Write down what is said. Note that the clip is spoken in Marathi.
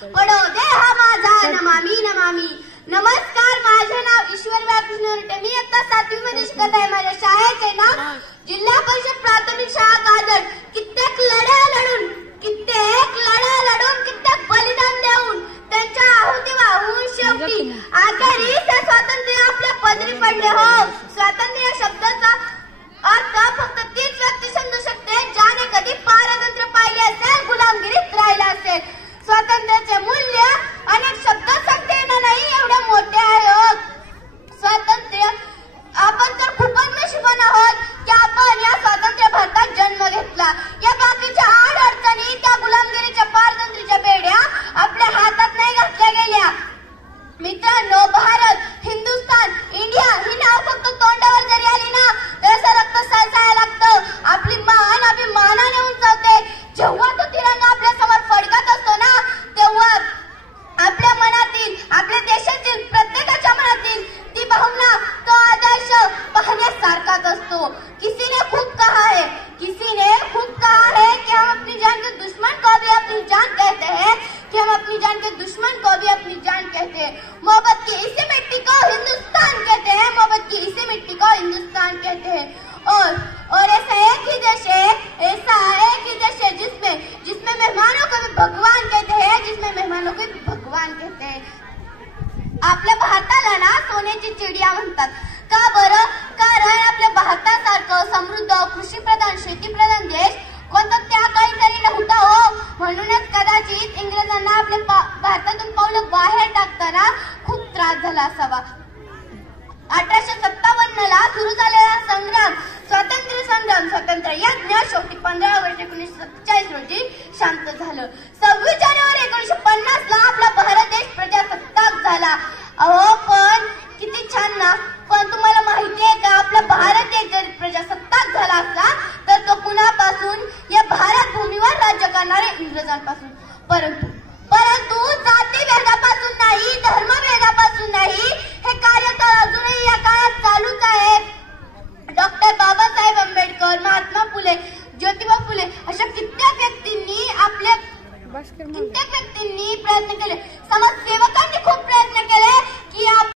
पडो दे हा माझा नमामी नमामी. नमस्कार, माझे नाव ईश्वर कृष्ण. मी आता 7वी मध्ये शिकत आहे. माझ्या शाळेचे नाव जिल्हा परिषद प्राथमिक शाळा कादर. कित्येक लढ्या लढून कित्येक बलिदान देऊन त्यांच्या आहुती वाहून शेवटी अखेरी ते स्वातंत्र्य आपल्या पदरी पडले. हो, स्वातंत्र्य या शब्दाचा अर्थ फक्त तीच व्यक्ती समजू शकते ज्याने कधी पारतंत्र्य पाहिले असेल, गुलामगिरीत राहिला असेल. स्वातंत्र्याचे मूल्य अनेक शब्दात सांगता येणार नाही, एवढे मोठे आहे. स्वातंत्र्य आपण तर खूपच नशिबान आहोत की आपण या स्वातंत्र्य भारतात जन्म घेतला. या बाकीच्या अडचणी, त्या गुलामगिरीच्या पारतंत्र्याच्या बेड्या आपल्या हातात नाही घातल्या गेल्या. मित्रांनो, भारत, हिंदुस्थान, इंडिया ही नाव फक्त तोंडावर जरी आली ना तर असं रक्त सळसळायला लागतं. आपली मान अभिमानाने उंचावते. जेव्हा तो तिरंगा आपल्या समोर फडकत असतो ना, तेव्हा आपल्या मनातील, आपल्या देशातील प्रत्येकाच्या मनातील ती भावना, तो आदर्श पाहण्यासारखाच असतो. किसी ने खूब कहा है कि हम अपनी जान के दुश्मन को भी अपनी जान कहते हैं, कि हम अपनी जान के दुश्मन को भी अपनी जान कहते हैं. मोहब्बत की इसी मिट्टी को हिंदुस्तान कहते हैं. मोहब्बत की इसी मिट्टी को हिंदुस्तान कहते हैं. और ऐसा एक ही देश है जिसमें मेहमानों को भी भगवान कहते हैं. आपल्या भारताला ना सोन्याची चिडिया म्हणतात. का बरं? कारण आपल्या भारतासारखं समृद्ध, कृषीप्रधान, शेतीप्रधान देश कोणता त्या काही तरी नव्हता. हो, म्हणूनच कदाचित इंग्रजांना आपल्या भारतातून पावलं बाहेर टाकताना खूप त्रास झाला असावा. 1857 ला सुरू झालेला संग्राम, स्वातंत्र्य यज्ञ शेवटी 15 ऑगस्ट 1947 रोजी शांत झालं. 26 जानेवारी 1950 ला आपला भारत देश प्रजासत्ताक झाला. अहो, पण किती छान ना. पण तुम्हाला माहिती आहे का, आपला भारत देश जरी प्रजासत्ताक झाला असला तर तो कुणापासून? या भारत भूमीवर राज्य करणाऱ्या इंग्रजांपासून. परंतु